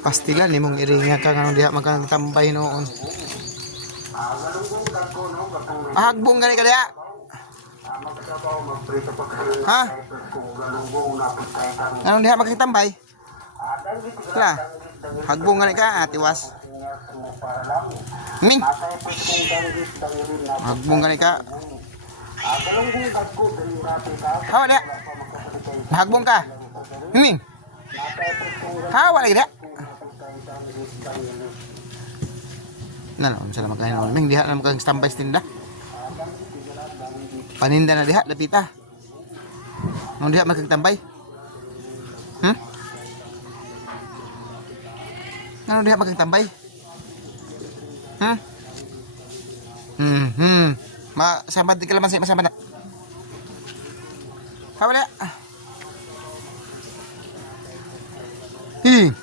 Pastilan nimong iringa ka nga diha magkatambay noon. Ahagbong gani ka diha. Ha? Ano diha magkatambay? Wala. Hagbong gani ka, atiwas. Ming. Hagbong gani ka. Hawa diha. Hagbong ka. Ming. Hawa lagi diha. Na na, unsa na magkain na Ming diha na magkang standby tinda. Paninda na diha, lapita. Nung diha magkagtambay. Hmm? Ano diha magkagtambay? Hmm? Hmm, hmm. Ma, samad ka laman sa masama na. Hawala. 进